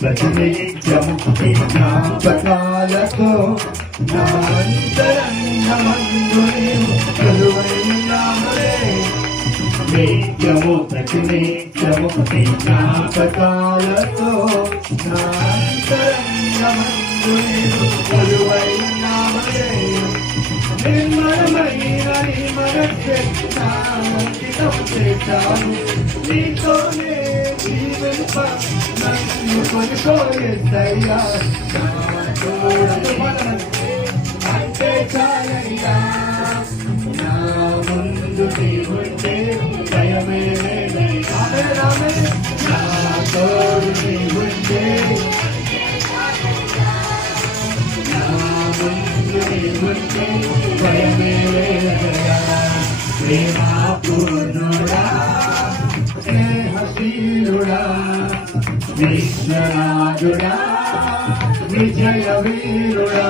ప్రతినిత్యము నీ జ్ఞాపకాలతో నా అంతరంగమందు నీవు కొలువైనావే. నిత్యము ప్రతినిత్యము నీ జ్ఞాపకాలతో నా అంతరంగమందు నీవు కొలువైనావే. నిర్మలమైన నీ మనస్సు నా అంకితం చేశాను. నీతోనే జీవింప నన్ను కొనుకోయేసయ్యా. నా తోడు అంటే చాలయ్యా. నా ముందు నీవుంటే భయమే లేదయ్యా. నా తోడు నీవుంటే నా ముందు నీవుంటే భయమే లేదయ్యా. ప్రేమాపూర్ణుడా స్నేహశీలుడా విశ్వనాథుడా విజయ వీరుడా